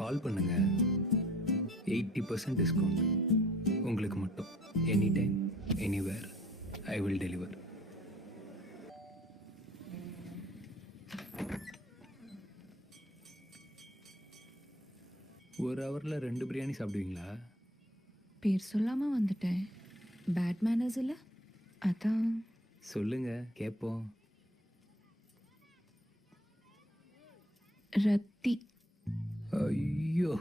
கால் பண்ணுங்க. 80% டிஸ்கவுண்ட் உங்களுக்கு மட்டும். Any time anywhere I will deliver. ஒரு ஹவரில் 2 பிரியாணி சாப்பிடுவீங்களா? பேர் சொல்லாம வந்துட்டேன். பேட் மேனர்ஸ் இல்லை, அதான். சொல்லுங்க, கேட்போம். ரத்தி. ஐயோ,